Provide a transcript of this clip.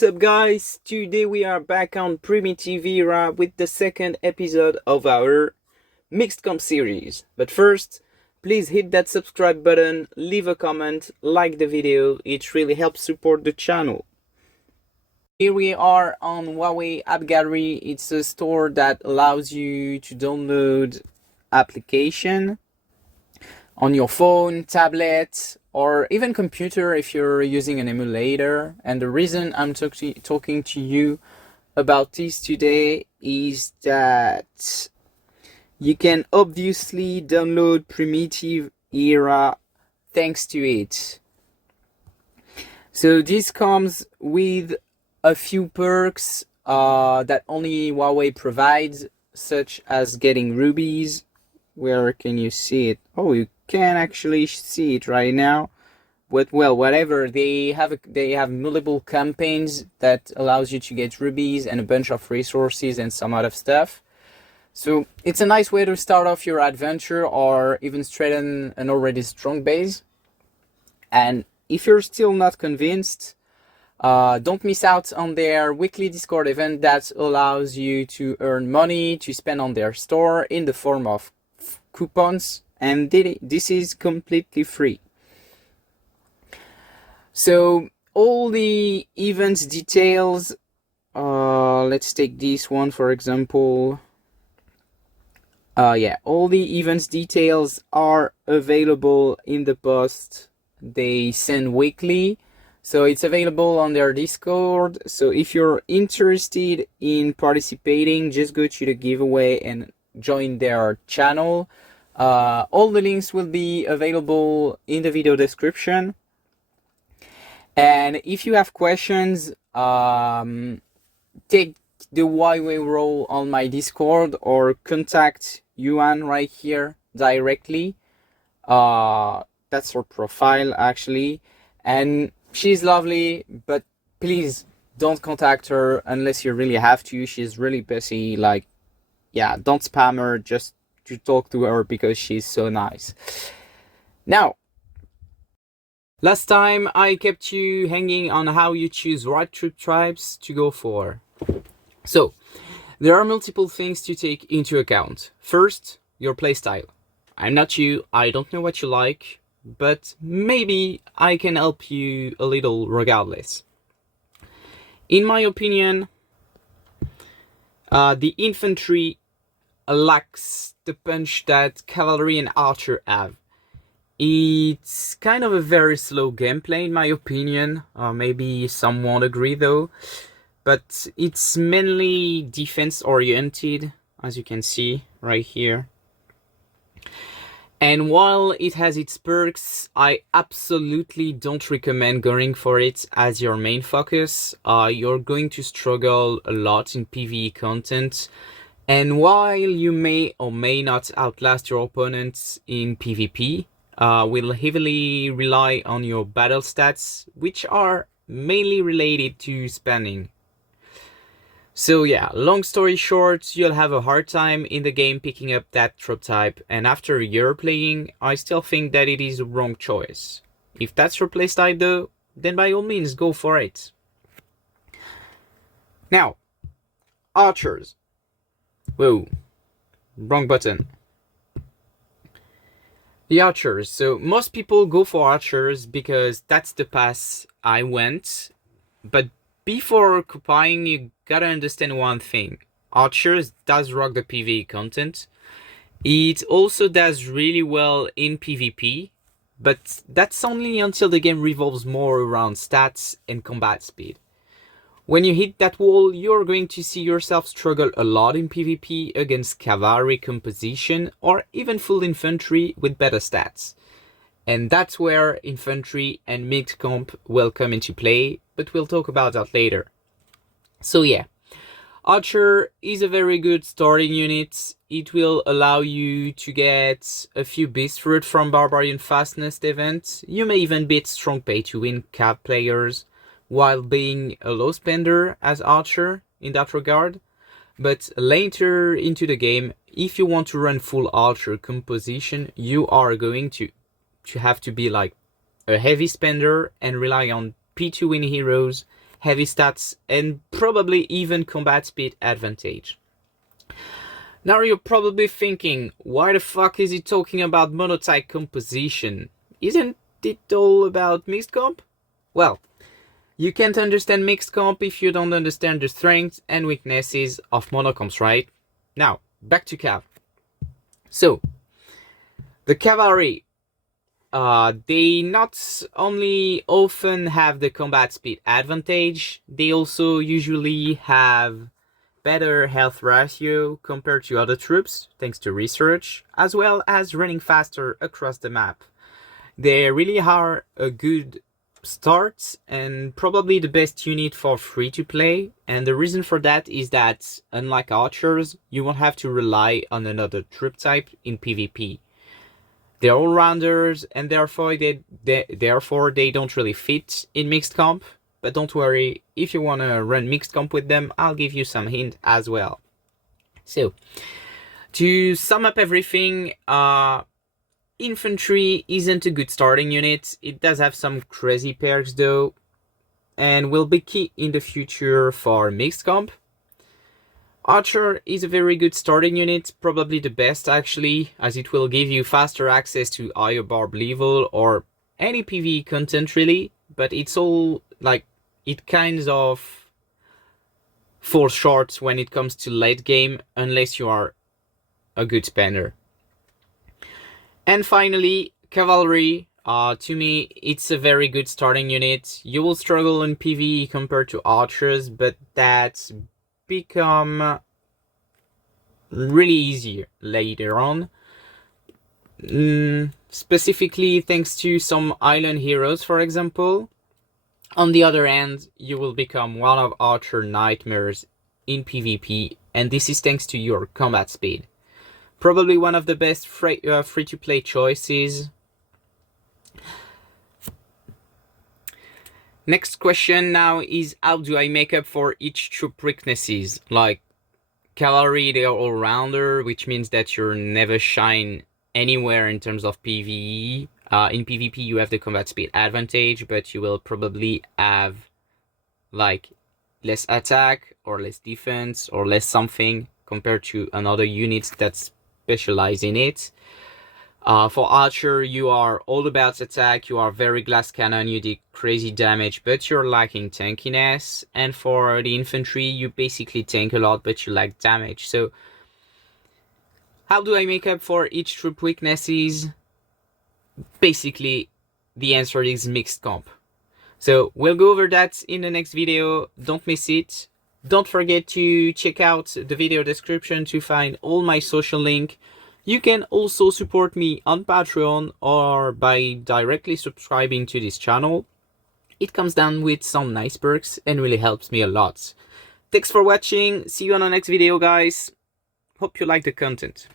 What's up guys, today we are back on Primitive Era with the second episode of our mixed comp series. But first, please hit that subscribe button, leave a comment, like the video, it really helps support the channel. Here we are on Huawei AppGallery. It's a store that allows you to download application on your phone, tablet, or even computer if you're using an emulator. And the reason I'm talking to you about this today is that you can obviously download Primitive Era thanks to it. So this comes with a few perks that only Huawei provides, such as getting rubies. Where can you see it? Oh, you can actually see it right now. But well, whatever, they have multiple campaigns that allows you to get rubies and a bunch of resources and some other stuff. So it's a nice way to start off your adventure or even strengthen an already strong base. And if you're still not convinced, don't miss out on their weekly Discord event that allows you to earn money to spend on their store in the form of coupons, and this is completely free. So all the events details, let's take this one for example. All the events details are available in the post they send weekly. So it's available on their Discord. So if you're interested in participating, just go to the giveaway and join their channel. All the links will be available in the video description. And if you have questions, take the Huawei role on my Discord or contact Yuan right here directly. That's her profile actually, and she's lovely, but please don't contact her unless you really have to. She's really busy. Like, yeah, don't spam her just to talk to her because she's so nice. Now, last time I kept you hanging on how you choose right troop types to go for. So, there are multiple things to take into account. First, your playstyle. I'm not you, I don't know what you like, but maybe I can help you a little regardless. In my opinion, the infantry lacks the punch that cavalry and archer have. It's kind of a very slow gameplay in my opinion. Maybe some won't agree though, but it's mainly defense oriented, as you can see right here. And while it has its perks, I absolutely don't recommend going for it as your main focus. You're going to struggle a lot in PvE content. And while you may or may not outlast your opponents in PvP, will heavily rely on your battle stats, which are mainly related to spamming. So yeah, long story short, you'll have a hard time in the game picking up that troop type, and after a year playing, I still think that it is the wrong choice. If that's your playstyle though, then by all means go for it. Now, archers. Whoa, wrong button. The archers. So most people go for archers because that's the path I went. But before occupying, you gotta understand one thing. Archers does rock the PvE content. It also does really well in PvP. But that's only until the game revolves more around stats and combat speed. When you hit that wall, you're going to see yourself struggle a lot in PvP against cavalry composition or even full infantry with better stats. And that's where infantry and mixed comp will come into play, but we'll talk about that later. So yeah, Archer is a very good starting unit. It will allow you to get a few beast fruit from Barbarian Fastness event. You may even beat strong pay to win cap players, while being a low spender as Archer in that regard. But later into the game, if you want to run full Archer composition, you are going to have to be like a heavy spender and rely on P2 win heroes heavy stats, and probably even combat speed advantage. Now you're probably thinking, why the fuck is he talking about monotype composition? Isn't it all about mixed comp? Well, you can't understand mixed comp if you don't understand the strengths and weaknesses of monocomps, right? Now, back to Cav. So, the cavalry, they not only often have the combat speed advantage, they also usually have better health ratio compared to other troops, thanks to research, as well as running faster across the map. They really are a good start and probably the best unit for free to play, and the reason for that is that, unlike archers, you won't have to rely on another troop type in PvP. They're all-rounders, and therefore they don't really fit in mixed comp. But don't worry, if you want to run mixed comp with them, I'll give you some hint as well. So, to sum up everything, infantry isn't a good starting unit. It does have some crazy perks though, and will be key in the future for mixed comp. Archer is a very good starting unit, probably the best actually, as it will give you faster access to higher barb level or any PvE content really, but it's all like, it kind of falls short when it comes to late game unless you are a good spender. And finally, cavalry. To me, it's a very good starting unit. You will struggle in PvE compared to archers, but that's become really easier later on. Specifically thanks to some island heroes, for example. On the other hand, you will become one of archer nightmares in PvP, and this is thanks to your combat speed. Probably one of the best free-to-play choices. Next question now is, how do I make up for each troop weaknesses? Like, cavalry, they are all-rounder, which means that you'll never shine anywhere in terms of PvE. In PvP, you have the combat speed advantage, but you will probably have like less attack or less defense or less something compared to another unit that specialize in it. For archer, you are all about attack, you are very glass cannon, you do crazy damage, but you're lacking tankiness. And for the infantry, you basically tank a lot, but you lack damage. So, how do I make up for each troop weaknesses? Basically, the answer is mixed comp. So we'll go over that in the next video. Don't miss it. Don't forget to check out the video description to find all my social link. You can also support me on Patreon or by directly subscribing to this channel. It comes down with some nice perks and really helps me a lot. Thanks for watching. See you on the next video, guys. Hope you like the content.